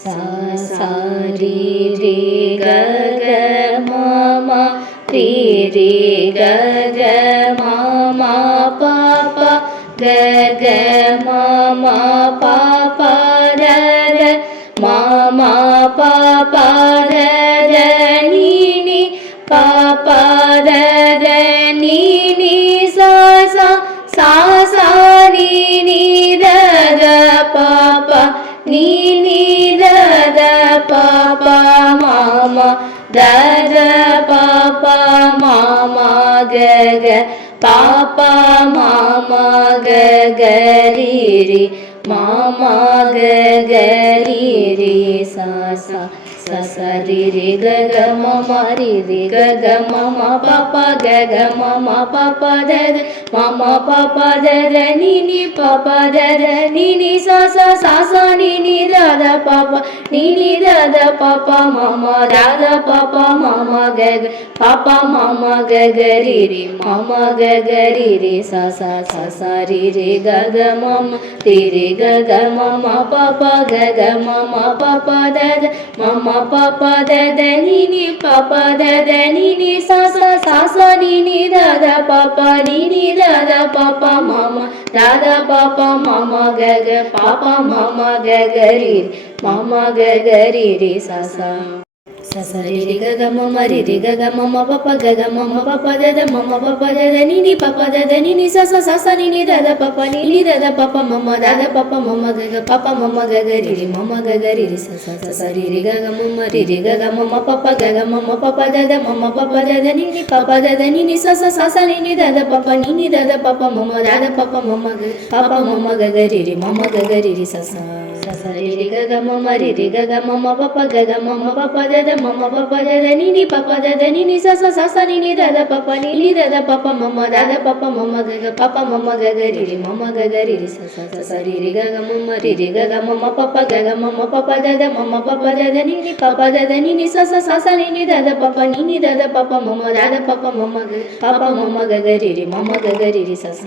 సా సా రి రి గ గ మా మా రి రి గ గ మా మా పా పా గ గ మా మా పా పా ర ర మా మా పా పా ర ర ని ని పా పా ర ర ని ని సా ग पापा मा ग पापा मामा मा सा सा। సరి రి గ గ మ మ రి రి గ గ మ మ ప ప గ గ మ మ ప ప ద ద మ మ ప ప ద ద ని ని ప ప ద ద ని ని స స స స ని ని ద ద ప ప ని ని ద ద ప ప మ మ ద ద ప ప మ మ గ గ ప ప మ మ గ గ రి రి మ మ గ గ రి రి స స స స రి రి గ గ మ మ రి రి గ గ మ మ ప ప గ గ మ మ ప ప ద ద మ మ ప ప ద ద ని ని ప ప ద ద ని ని స స స స ని ని ద ద ప ప ని ని ద ద ప ప మ మ ద ద ప ప మ మ గ గ ప ప మ మ గ గ రి మ మ గ గ రి రి స స స స రి రి గ గ మ మ రి రి గ గ మ మ ప ప గ గ మ మ ప ప ద ద మ మ ప ప ద ద ని ని ప ప ద ద ని ని స స స స ని ని ద ద ప ప ని ని ద ద ప ప మ మ ద ద ప ప మ మ గ గ ప ప మ మ గ గ రి రి మ మ గ గ రి రి స స స స రి రి గ గ మ మ రి రి గ గ మ మ ప ప గ గ మ మ ప ప ద ద మ మ ప ప ద ద ని ని ప ప ద ద ని ని స స స స ని ని ద ద ప ప ని ని ద ద ప ప మ మ ద ద ప ప మ మ గ ప ప మ మ గ గ రి రి మ మ గ గ రి రి స స స స రి రి గ మమ పప మ మమ పప దద గ పప దద నిని ప గ నిని మ మ ప ప ద ద మ మ ప ప ద ద ని ని ప ప ద ద ని ని స స స స ని పప ద ద పప ప ని పప ద ద పప ప మ మ ద ద ప ప మ మ గ గ ప ప మ గ గ రి రి మ మ గ గ రి స స స స రి రి గ గ మ మ రి రి గ గ మ మ ప ప గ గ మ స స స స ని ని ద ద ప ప ని ని ద ద ప ప మ మ ద ద ప ప స స